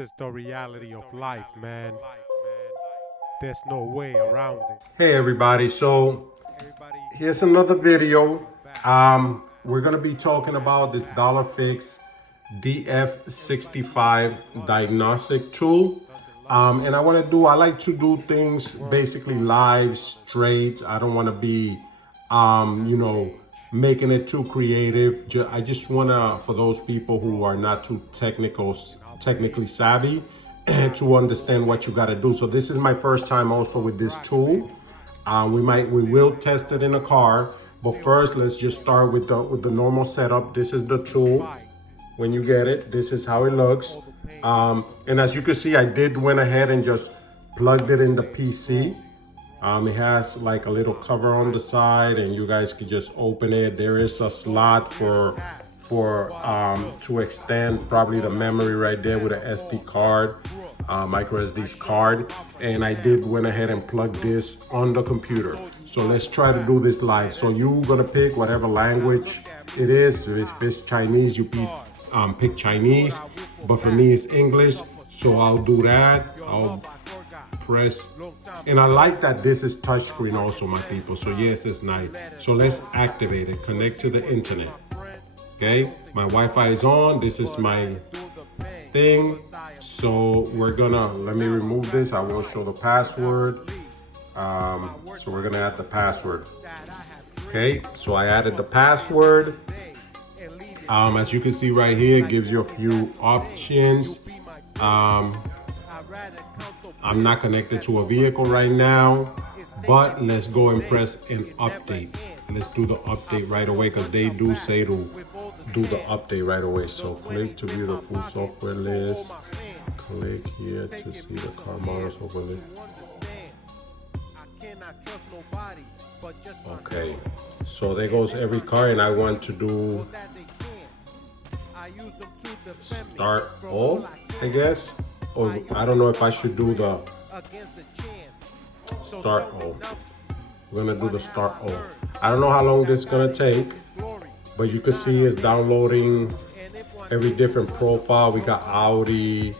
It's the reality of life, man. There's no way around it. Hey everybody, so here's another video. We're gonna be talking about this DollarFix DF65 diagnostic tool. And I like to do things basically live, straight. I don't wanna be, making it too creative. I just wanna, for those people who are not too technically savvy, to understand what you gotta do. So this is my first time also with this tool. We will test it in a car, but first let's just start with the normal setup. This is the tool. When you get it, this is how it looks. And as you can see, I went ahead and just plugged it in the PC. It has like a little cover on the side, and you guys can just open it. There is a slot for to extend probably the memory right there with an SD card, micro SD card. And I went ahead and plug this on the computer. So let's try to do this live. So you're gonna pick whatever language it is. If it's Chinese, you pick Chinese, but for me it's English. So I'll do that. I'll press, and I like that this is touchscreen also, my people. So yes, it's nice. So let's activate it, connect to the internet. Okay, my Wi-Fi is on. This is my thing. So let me remove this. I will show the password. So we're gonna add the password. Okay, so I added the password. As you can see right here, it gives you a few options. I'm not connected to a vehicle right now, but let's go and press an update. Let's do the update right away, because they do say to do the update right away. So click to view the full software list. Click here to see the car models overlay. Okay, so there goes every car, and I want to do start all, I guess. Or I don't know if I should do the start all. We're gonna do the start all. I don't know how long this is gonna take, but you can see it's downloading every different profile. We got Audi,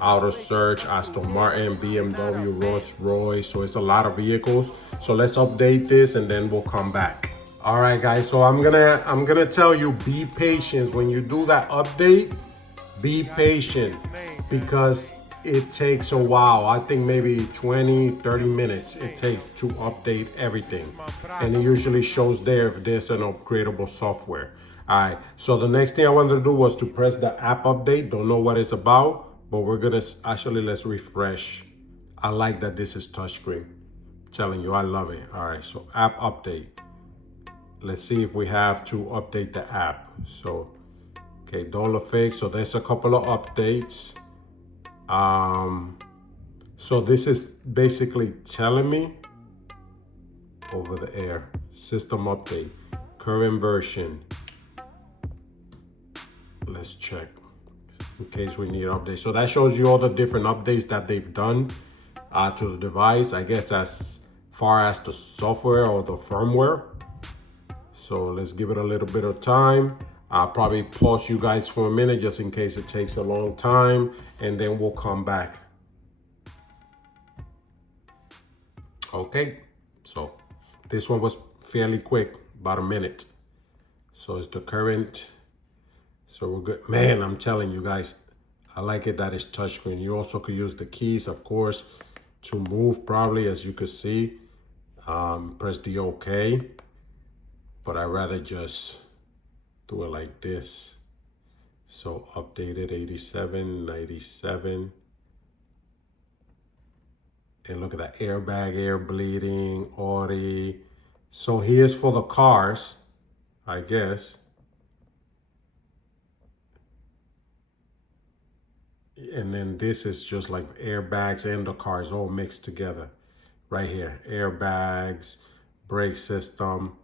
Auto Search, Aston Martin, BMW, Rolls Royce. So it's a lot of vehicles. So let's update this and then we'll come back. All right, guys. So I'm gonna tell you, be patient when you do that update. Be patient, because it takes a while. I think maybe 20-30 minutes it takes to update everything, and it usually shows there if there's an upgradable software. All right, so the next thing I wanted to do was to press the app update. Don't know what it's about, but we're gonna actually, let's refresh. I like that this is touchscreen. I'm telling you, I love it. All right, so app update. Let's see if we have to update the app. So okay, DollarFix. So there's a couple of updates. So this is basically telling me over the air, system update, current version. Let's check in case we need updates. So that shows you all the different updates that they've done to the device, I guess, as far as the software or the firmware. So let's give it a little bit of time. I'll probably pause you guys for a minute just in case it takes a long time, and then we'll come back. Okay, so this one was fairly quick, about a minute. So it's the current. So we're good. Man, I'm telling you guys, I like it that it's touchscreen. You also could use the keys, of course, to move probably, as you could see. Press the OK, but I'd rather just do it like this. So updated 87, 97. And look at that, airbag, air bleeding, Audi. So here's for the cars, I guess. And then this is just like airbags and the cars all mixed together. Right here, airbags, brake system.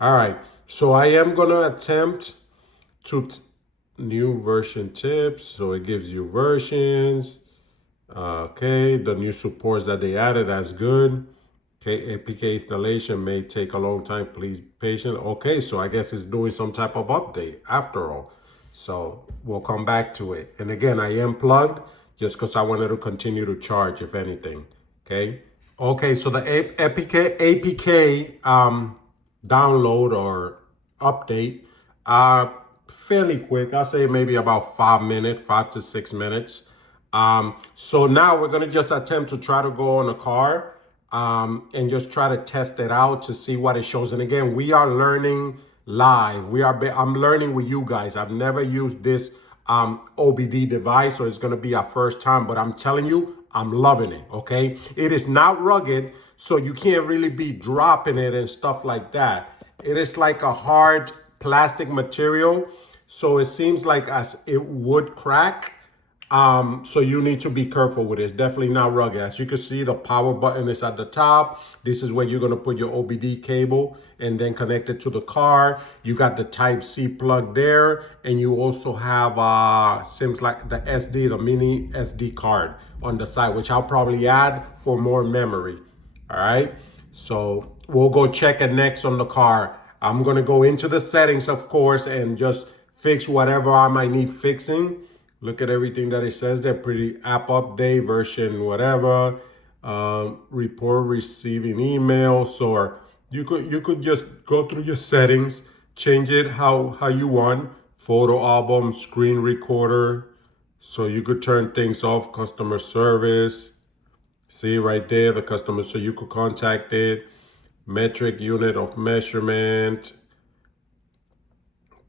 All right, so I am gonna attempt to new version tips. So it gives you versions. Okay, the new supports that they added, that's good. Okay, APK installation may take a long time, please be patient. Okay, so I guess it's doing some type of update after all. So we'll come back to it. And again, I am plugged just because I wanted to continue to charge, if anything. Okay. Okay, so the APK download or update, fairly quick. I'll say maybe about 5 minutes, 5 to 6 minutes. So now we're gonna just attempt to try to go on a car and just try to test it out to see what it shows. And again, we are learning live. I'm learning with you guys. I've never used this OBD device, so it's gonna be our first time, but I'm telling you, I'm loving it, okay? It is not rugged, so you can't really be dropping it and stuff like that. It is like a hard plastic material, so it seems like as it would crack. So you need to be careful with it. It's definitely not rugged. As you can see, the power button is at the top. This is where you're gonna put your OBD cable and then connect it to the car. You got the Type-C plug there, and you also have seems like the SD, the mini SD card on the side, which I'll probably add for more memory. All right, so we'll go check it next on the car. I'm gonna go into the settings, of course, and just fix whatever I might need fixing. Look at everything that it says there. Pretty app update, version whatever, report receiving emails. Or you could just go through your settings, change it how you want. Photo album, screen recorder. So you could turn things off. Customer service. See right there, the customer, so you could contact it. Metric unit of measurement.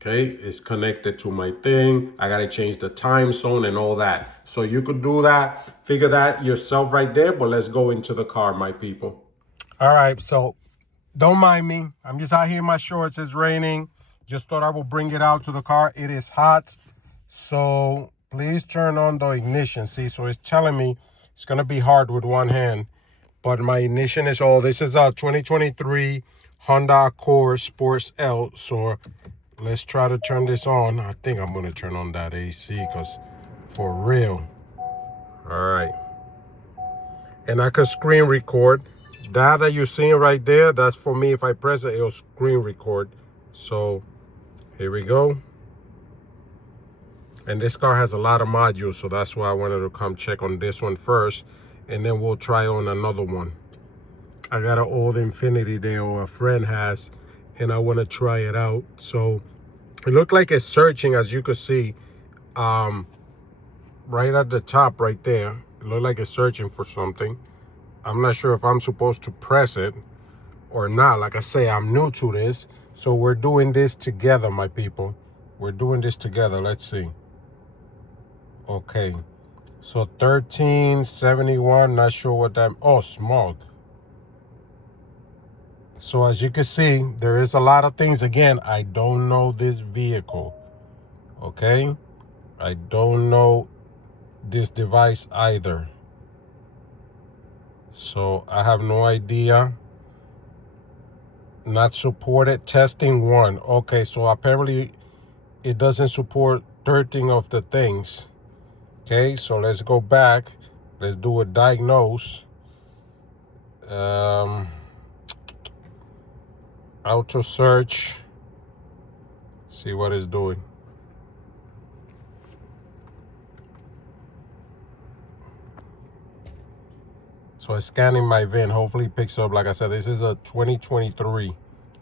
Okay, it's connected to my thing. I gotta change the time zone and all that. So you could do that, figure that yourself right there, but let's go into the car, my people. All right, so don't mind me. I'm just out here in my shorts, it's raining. Just thought I would bring it out to the car. It is hot, so please turn on the ignition. See, so it's telling me it's gonna be hard with one hand, but my ignition is all. This is a 2023 Honda Accord Sports L, so let's try to turn this on. I think I'm gonna turn on that AC because for real. All right. And I can screen record. That you're seeing right there, that's for me. If I press it, it'll screen record. So here we go. And this car has a lot of modules, so that's why I wanted to come check on this one first. And then we'll try on another one. I got an old Infiniti there, or a friend has, and I want to try it out. So it looked like it's searching, as you can see, right at the top right there. It looked like it's searching for something. I'm not sure if I'm supposed to press it or not. Like I say, I'm new to this, so we're doing this together, my people. We're doing this together. Let's see. Okay, so 1371, not sure what that, oh, smog. So as you can see, there is a lot of things. Again, I don't know this vehicle, okay? I don't know this device either. So I have no idea. Not supported, testing 1. Okay, so apparently it doesn't support 13 of the things. Okay, so let's go back. Let's do a diagnose. Auto search. See what it's doing. So it's scanning my VIN. Hopefully it picks up. Like I said, this is a 2023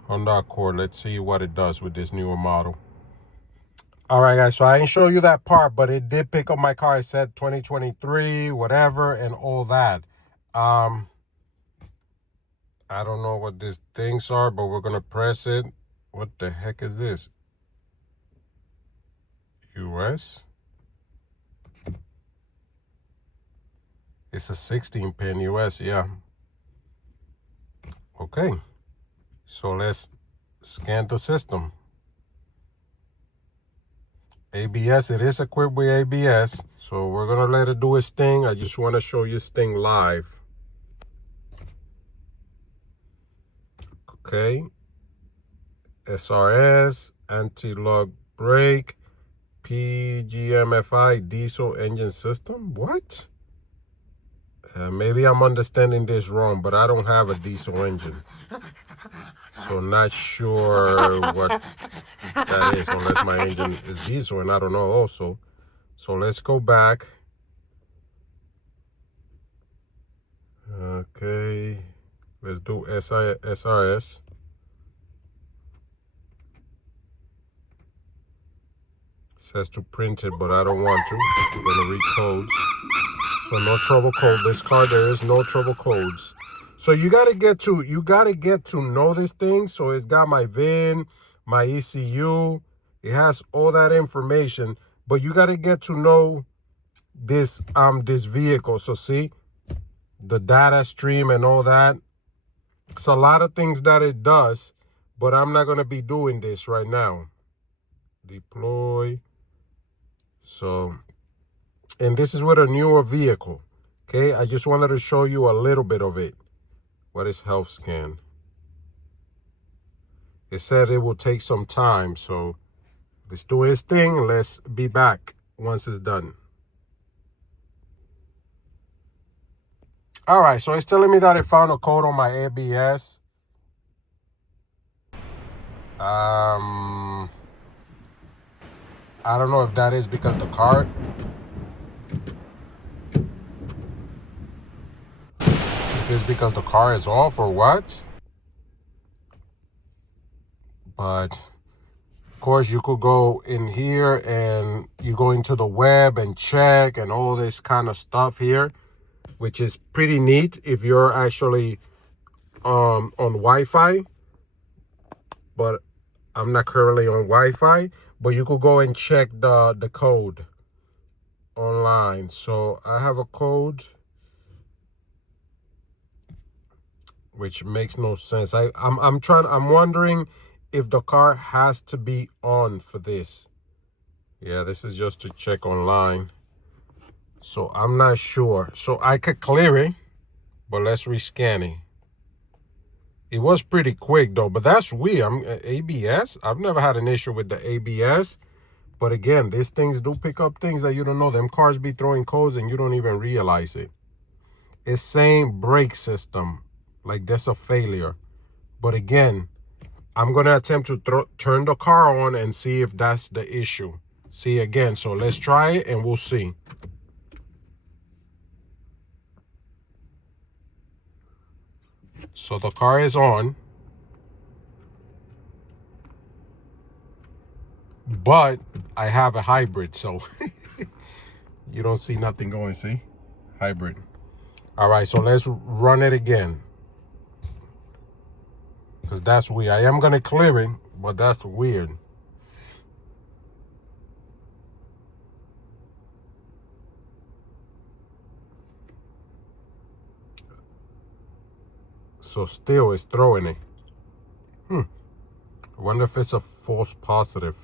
Honda Accord. Let's see what it does with this newer model. All right, guys, so I didn't show you that part, but it did pick up my car. It said 2023, whatever, and all that. I don't know what these things are, but we're going to press it. What the heck is this? US? It's a 16-pin US, yeah. Okay, so let's scan the system. ABS, it is equipped with ABS, so we're gonna let it do its thing. I just want to show you this thing live. Okay, SRS, anti-lock brake, PGMFI diesel engine system. What? Maybe I'm understanding this wrong, but I don't have a diesel engine, so not sure what that is, unless my engine is diesel, and I don't know also. So let's go back. Let's do SRS. It says to print it, but I don't want to. I'm gonna read codes. So no trouble code. This car, there is no trouble codes. So you gotta get to know this thing. So it's got my VIN, my ECU. It has all that information, but you gotta get to know this vehicle. So see the data stream and all that. It's a lot of things that it does, but I'm not gonna be doing this right now. Deploy. So, and this is with a newer vehicle. Okay, I just wanted to show you a little bit of it. What is health scan? It said it will take some time, so let's do its thing. Let's be back once it's done. All right, so it's telling me that it found a code on my ABS. I don't know if that is because if it's because the car is off or what. But of course you could go in here and you go into the web and check and all this kind of stuff here, which is pretty neat if you're actually on Wi-Fi. But I'm not currently on Wi-Fi, but you could go and check the code online. So I have a code which makes no sense. I'm wondering if the car has to be on for this. Yeah, this is just to check online. So I'm not sure. So I could clear it, but let's rescan it. It was pretty quick though, but that's weird. ABS, I've never had an issue with the ABS. But again, these things do pick up things that you don't know. Them cars be throwing codes and you don't even realize it. It's saying brake system, like that's a failure. But again, I'm gonna attempt to turn the car on and see if that's the issue. See again, so let's try it and we'll see. So the car is on, but I have a hybrid, so you don't see nothing going, see? Hybrid. All right, so let's run it again. Because that's weird. I am gonna clear it, but that's weird. So still it's throwing it. I wonder if it's a false positive.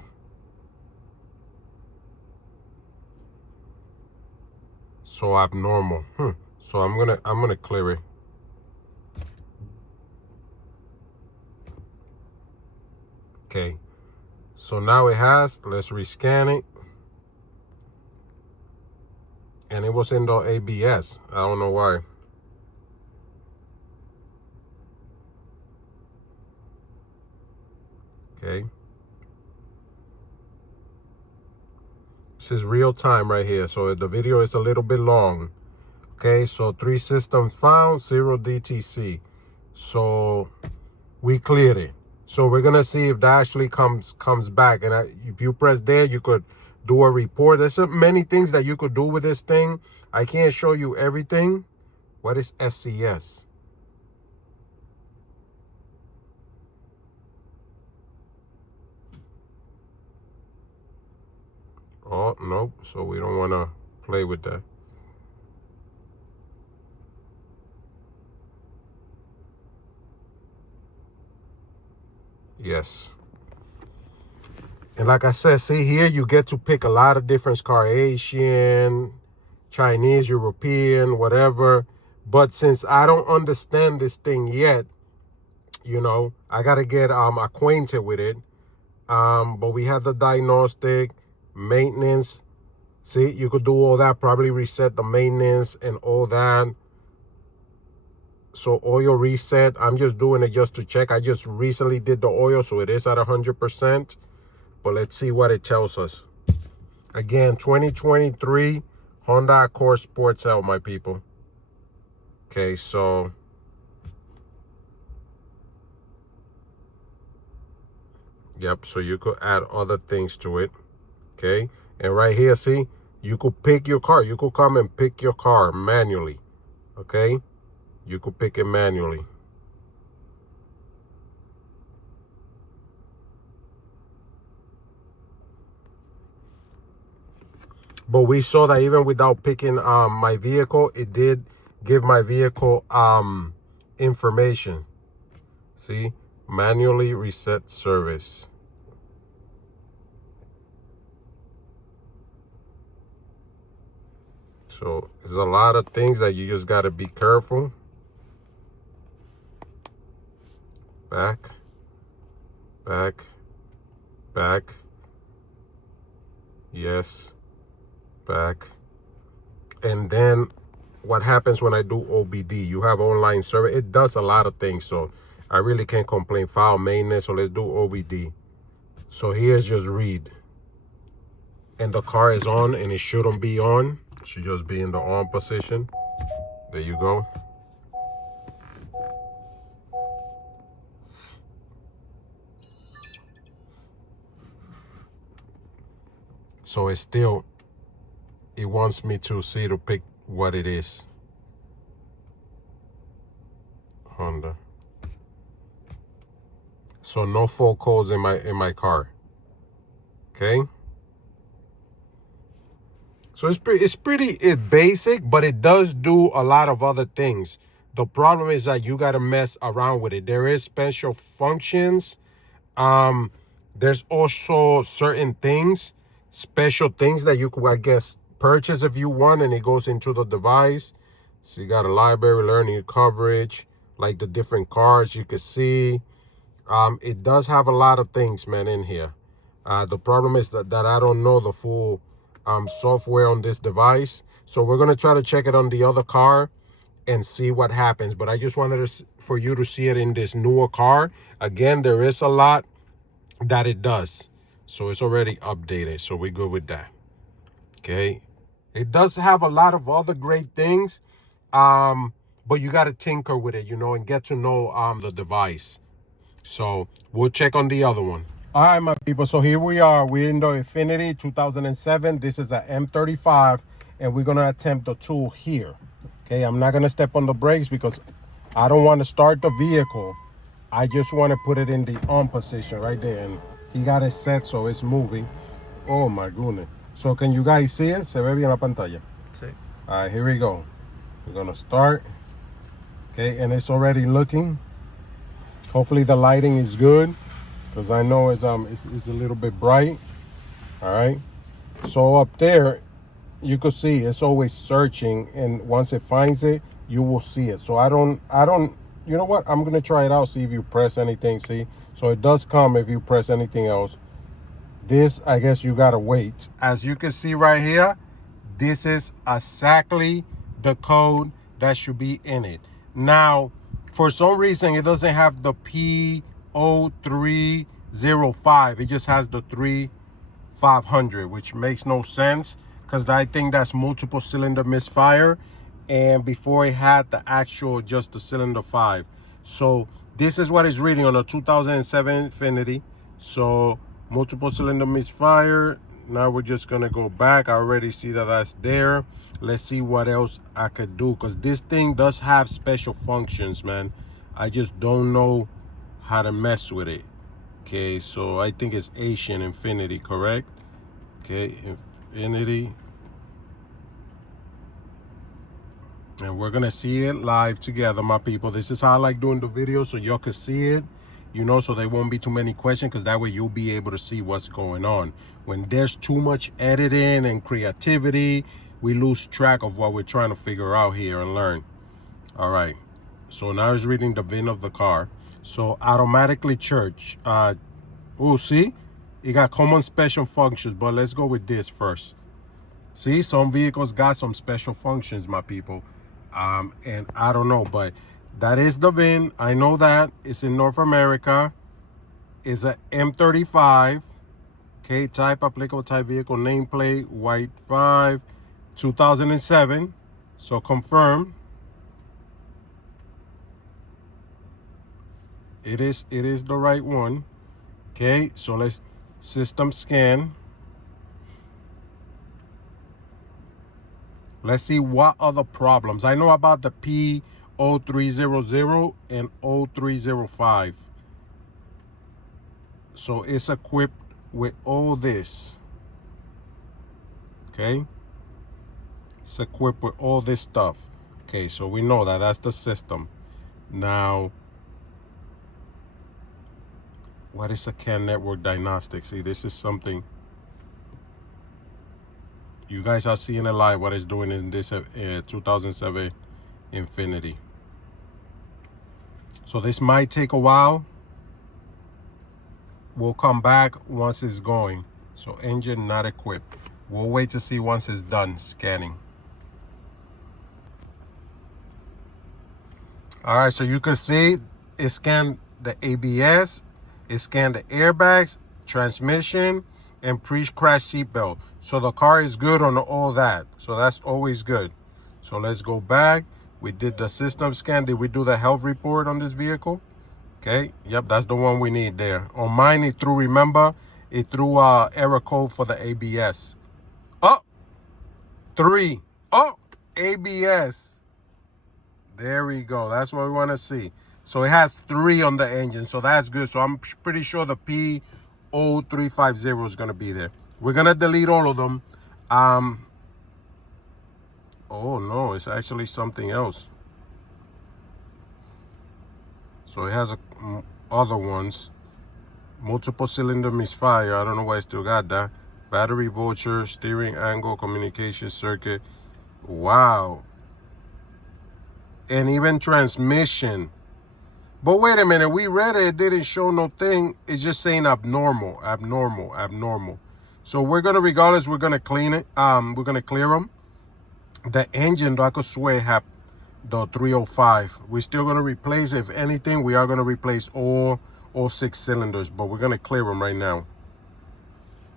So abnormal. So I'm gonna clear it. Okay. So now it has. Let's rescan it. And it was in the ABS. I don't know why. Okay. This is real time right here. So the video is a little bit long. Okay, so 3 systems found, 0 DTC. So we cleared it. So we're gonna see if that actually comes back. And if you press there, you could do a report. There's so many things that you could do with this thing. I can't show you everything. What is SCS? Oh, nope. So we don't want to play with that. Yes. And like I said, see here, you get to pick a lot of different cars, Asian, Chinese, European, whatever. But since I don't understand this thing yet, you know, I got to get acquainted with it. But we have the diagnostic, maintenance. See, you could do all that, probably reset the maintenance and all that. So oil reset, I'm just doing it just to check. I just recently did the oil, so it is at 100%. But let's see what it tells us. Again, 2023 Honda Accord Sports L, my people. Okay, so Yep, so you could add other things to it. Okay, and right here, see, you could pick your car. You could come and pick your car manually. Okay, you could pick it manually. But we saw that even without picking my vehicle, it did give my vehicle information. See, manually reset service. So there's a lot of things that you just got to be careful. Back, back, back. Yes, back. And then what happens when I do OBD? You have online service. It does a lot of things, so I really can't complain. File maintenance, so let's do OBD. So here's just read. And the car is on, and it shouldn't be on. It should just be in the on position. There you go. So it's still, it wants me to see to pick what it is. Honda. So no full codes in my car. Okay. So it's pretty basic, but it does do a lot of other things. The problem is that you gotta mess around with it. There is special functions. There's also certain things, special things that you could, I guess, purchase if you want, and it goes into the device. So you got a library, learning coverage, like the different cars you could see. It does have a lot of things, man, in here. The problem is that I don't know the full software on this device. So we're gonna try to check it on the other car and see what happens. But I just wanted for you to see it in this newer car. Again, there is a lot that it does. So it's already updated. So we're good with that. Okay. It does have a lot of other great things. But you got to tinker with it, and get to know the device. So we'll check on the other one. All right, my people. So here we are. We're in the Infiniti 2007. This is a M35, and we're going to attempt the tool here. Okay, I'm not going to step on the brakes because I don't want to start the vehicle. I just want to put it in the on position right there. And he got it set so it's moving. Oh, my goodness. So can you guys see it? Se ve bien la pantalla. Sí. All right, here we go. We're going to start. Okay, and it's already looking. Hopefully the lighting is good, because I know it's a little bit bright. All right, so up there you could see it's always searching, and once it finds it, you will see it. So I don't, you know what, I'm gonna try it out, see if you press anything. See, so it does come if you press anything else. This, I guess you gotta wait. As you can see right here, this is exactly the code that should be in it. Now, for some reason, it doesn't have the P0305. It just has the 3500, which makes no sense, because I think that's multiple cylinder misfire. And before it had the actual, just the cylinder 5. So this is what it's reading on a 2007 Infiniti. So multiple cylinder misfire. Now we're just gonna go back. I already see that that's there. Let's see what else I could do, because this thing does have special functions, man. I just don't know how to mess with it. Okay, so I think it's Asian Infiniti, correct? Okay, Infiniti. And we're gonna see it live together, my people. This is how I like doing the video, so y'all can see it, so there won't be too many questions, because that way you'll be able to see what's going on. When there's too much editing and creativity, we lose track of what we're trying to figure out here and learn. All right, so now it's reading the VIN of the car. So automatically church. Oh, see, it got common special functions, but let's go with this first. See, some vehicles got some special functions, my people. And I don't know, but that is the VIN. I know that it's in North America. It's a M35. Okay, type, applicable type vehicle, nameplate, white 5, 2007. So confirm. It is the right one. Okay, so let's system scan. Let's see what other problems. I know about the P0300 and 0305. So it's equipped with all this. Okay, it's equipped with all this stuff. Okay, so we know that that's the system. Now, what is a CAN network diagnostics? See, this is something you guys are seeing it live, what it's doing in this 2007 Infiniti. So this might take a while. We'll come back once it's going. So engine not equipped. We'll wait to see once it's done scanning. All right, so you can see it scanned the ABS, it scanned the airbags, transmission, and pre-crash seatbelt. So the car is good on all that. So that's always good. So let's go back. We did the system scan. Did we do the health report on this vehicle? Okay, yep, that's the one we need there. On mine, it threw, remember, it threw error code for the ABS. Oh, 3. Oh, ABS. There we go. That's what we want to see. So it has 3 on the engine. So that's good. So I'm pretty sure the P0350 is going to be there. We're going to delete all of them. Oh, no. It's actually something else. So it has other ones. Multiple cylinder misfire. I don't know why I still got that. Battery vulture, steering angle, communication circuit. Wow. And even transmission. But wait a minute, we read it, it didn't show no thing. It's just saying abnormal. So we're gonna, regardless, we're gonna clean it. We're gonna clear them. The engine, I could swear, have the 305. We're still gonna replace, if anything, we are gonna replace all 6 cylinders, but we're gonna clear them right now.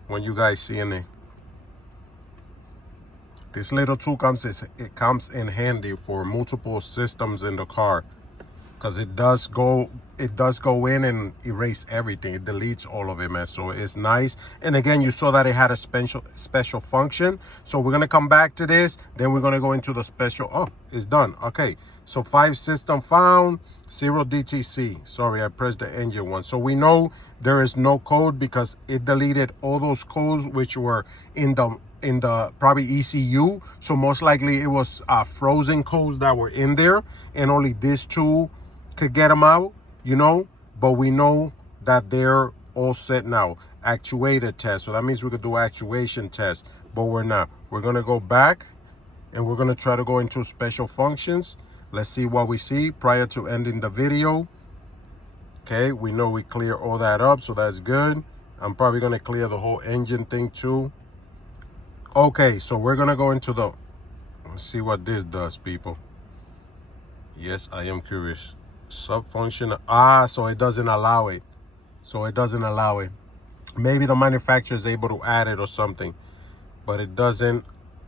When you guys see in it. This little tool comes in handy for multiple systems in the car, because it does go in and erase everything. It deletes all of it, man. So it's nice. And again, you saw that it had a special function. So we're gonna come back to this. Then we're gonna go into the special. Oh, it's done. Okay. So 5 system found, 0 DTC. Sorry, I pressed the engine one. So we know there is no code because it deleted all those codes which were in the probably ECU. So most likely it was frozen codes that were in there, and only this tool could get them out, you know. But we know that they're all set now. Actuator test. So that means we could do actuation test, but we're not. We're gonna go back and we're gonna try to go into special functions. Let's see what we see prior to ending the video. Okay, we know we clear all that up, so that's good. I'm probably gonna clear the whole engine thing too. Okay, so we're gonna go into the, let's see what this does, people. Yes, I am curious. Subfunction, so it doesn't allow it. Maybe the manufacturer is able to add it or something, but it doesn't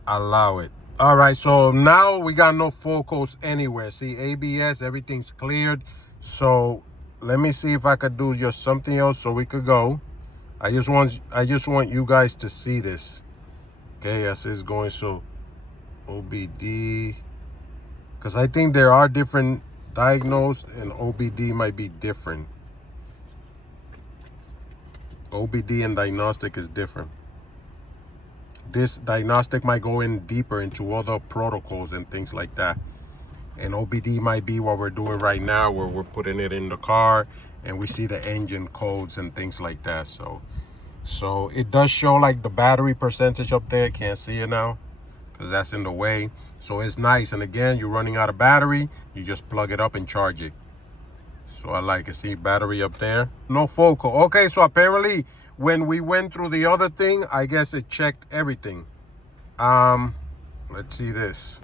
allow it. All right, so now we got no focus anywhere. See, ABS, everything's cleared. So let me see if I could do just something else so we could go. I just want you guys to see this. Okay, as it's going, so OBD, because I think there are different diagnose, and OBD might be different. OBD and diagnostic is different. This diagnostic might go in deeper into other protocols and things like that. And OBD might be what we're doing right now, where we're putting it in the car and we see the engine codes and things like that. So it does show like the battery percentage up there. Can't see it now because that's in the way. So it's nice. And again, you're running out of battery, you just plug it up and charge it. So I like it. See battery up there. No focal. Okay, so apparently when we went through the other thing, I guess it checked everything. Let's see this.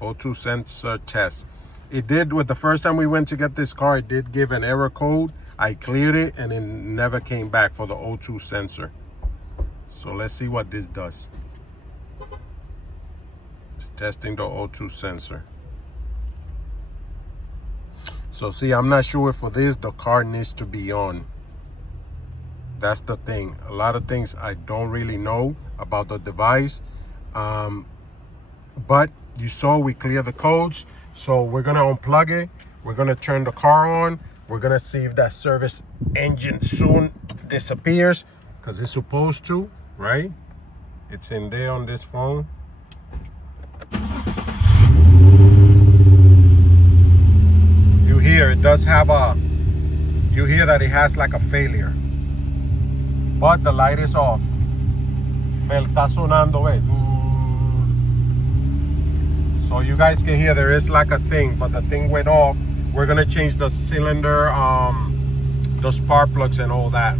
O2 sensor test. It did, with the first time we went to get this car, it did give an error code. I cleared it and it never came back for the O2 sensor. So let's see what this does. It's testing the O2 sensor. So see, I'm not sure if for this the car needs to be on. That's the thing. A lot of things I don't really know about the device. But you saw we clear the codes. So we're gonna unplug it. We're gonna turn the car on. We're gonna see if that service engine soon disappears, because it's supposed to, right? It's in there on this phone. You hear it does have a, you hear that it has like a failure. But the light is off. Vel, está sonando, ve. So you guys can hear there is like a thing, but the thing went off. We're gonna change the cylinder, the spark plugs and all that.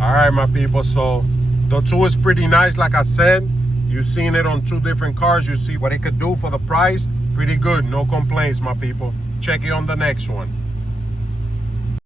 All right, my people, so the tool is pretty nice. Like I said, you've seen it on 2 different cars. You see what it could do for the price. Pretty good, no complaints, my people. Check it on the next one.